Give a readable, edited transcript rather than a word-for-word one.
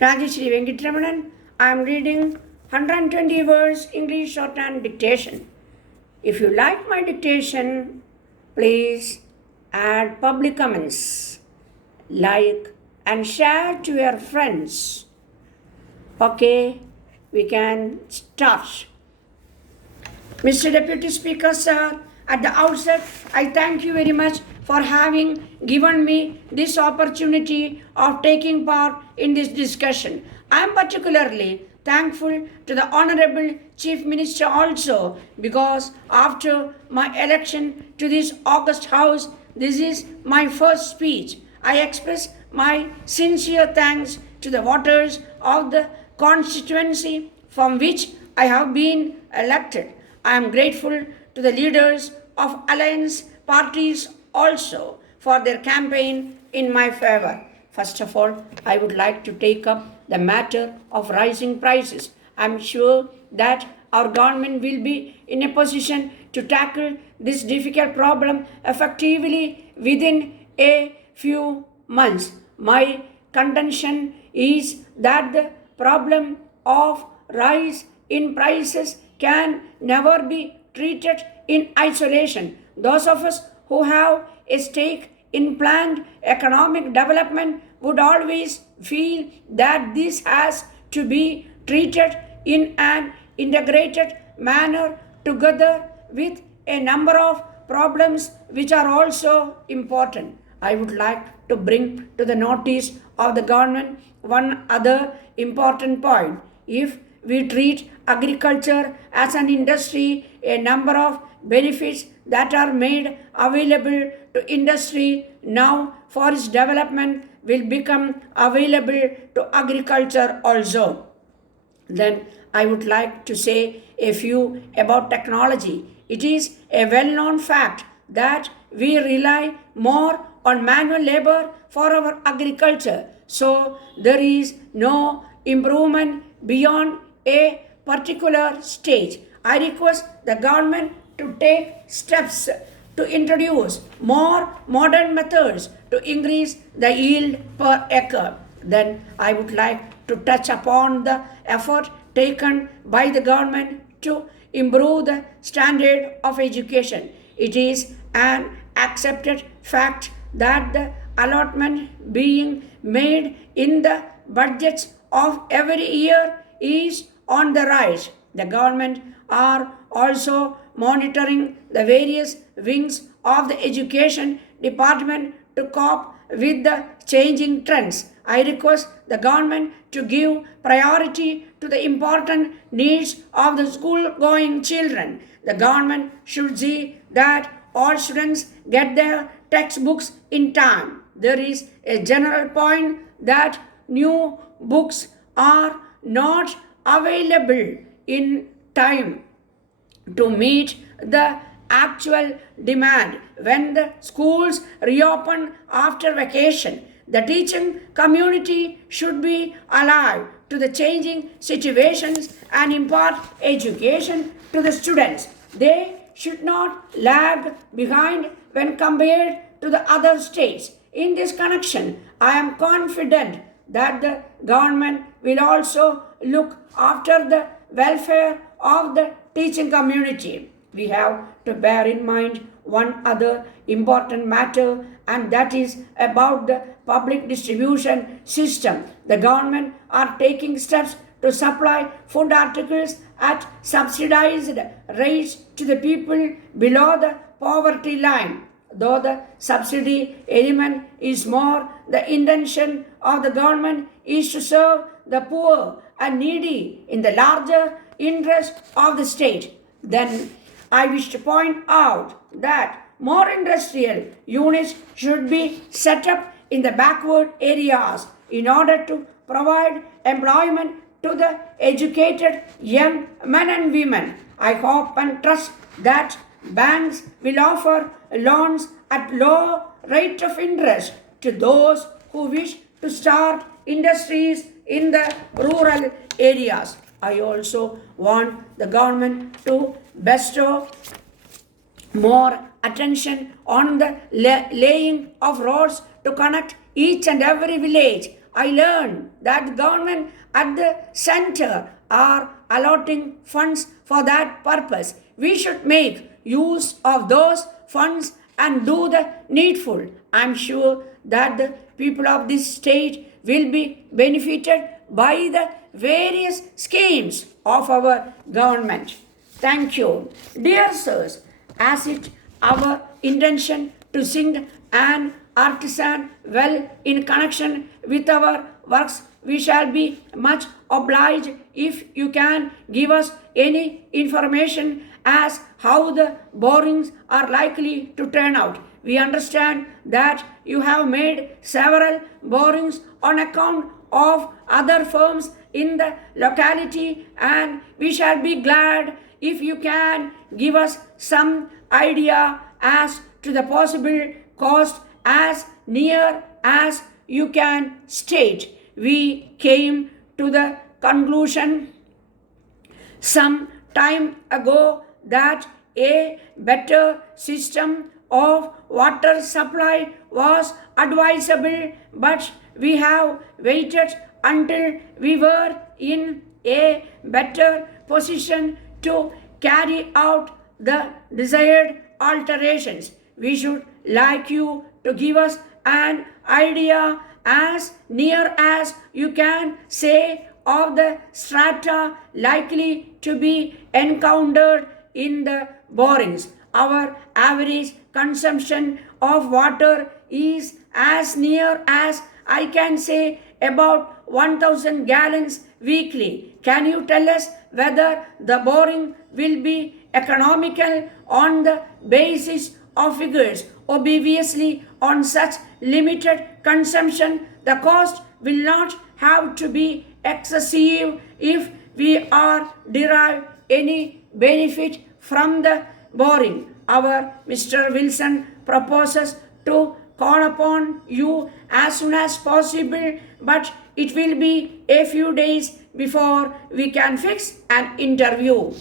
Rajeshri Venkatramanan. I am reading 120 words English shorthand dictation. If you like my dictation, please add public comments, like and share to your friends. Okay, we can start. Mr. Deputy Speaker, sir, at the outset, I thank you very much for having given me this opportunity of taking part in this discussion. I am particularly thankful to the Honorable Chief Minister also because after my election to this August House, this is my first speech. I express my sincere thanks to the voters of the constituency from which I have been elected. I am grateful to the leaders of alliance parties also for their campaign in my favor. First of all, I would like to take up the matter of rising prices. I am sure that our government will be in a position to tackle this difficult problem effectively within a few months. My contention is that the problem of rise in prices can never be treated in isolation. Those of us who have a stake in planned economic development would always feel that this has to be treated in an integrated manner together with a number of problems which are also important. I would like to bring to the notice of the government one other important point. If we treat agriculture as an industry, a number of benefits that are made available to industry now for its development will become available to agriculture also. Then I would like to say a few about technology. It is a well-known fact that we rely more on manual labor for our agriculture. So there is no improvement beyond a particular stage. I request the government to take steps to introduce more modern methods to increase the yield per acre. Then I would like to touch upon the effort taken by the government to improve the standard of education. It is an accepted fact that the allotment being made in the budgets of every year is on the rise. The government are also monitoring the various wings of the education department to cope with the changing trends. I request the government to give priority to the important needs of the school-going children. The government should see that all students get their textbooks in time. There is a general point that new books are not available in time to meet the actual demand when the schools reopen after vacation. The teaching community should be alive to the changing situations and impart education to the students. They should not lag behind when compared to the other states. In this connection, I am confident that the government will also look after the welfare of the teaching community. We have to bear in mind one other important matter, and that is about the public distribution system. The government are taking steps to supply food articles at subsidized rates to the people below the poverty line. Though the subsidy element is more, the intention of the government is to serve the poor and needy in the larger interest of the state. Then I wish to point out that more industrial units should be set up in the backward areas in order to provide employment to the educated young men and women. I hope and trust that banks will offer loans at low rate of interest to those who wish to start industries in the rural areas. I also want the government to bestow more attention on the laying of roads to connect each and every village. I learned that the government at the center are allotting funds for that purpose. We should make use of those funds and do the needful. I am sure that the people of this state will be benefited by the various schemes of our government. Thank you. Dear sirs, as it our intention to sing an artisan well in connection with our works, we shall be much obliged if you can give us any information as how the borings are likely to turn out. We understand that you have made several borings on account of other firms in the locality, and we shall be glad if you can give us some idea as to the possible cost as near as you can state. We came to the conclusion some time ago that a better system of water supply was advisable, but we have waited until we were in a better position to carry out the desired alterations. We should like you to give us an idea as near as you can say of the strata likely to be encountered in the borings. Our average consumption of water is as near as I can say about 1000 gallons weekly. Can you tell us whether the boring will be economical on the basis of figures? Obviously, on such limited consumption, the cost will not have to be excessive if we are derive any benefit from the boring. Our Mr. Wilson proposes to call upon you as soon as possible, but it will be a few days before we can fix an interview.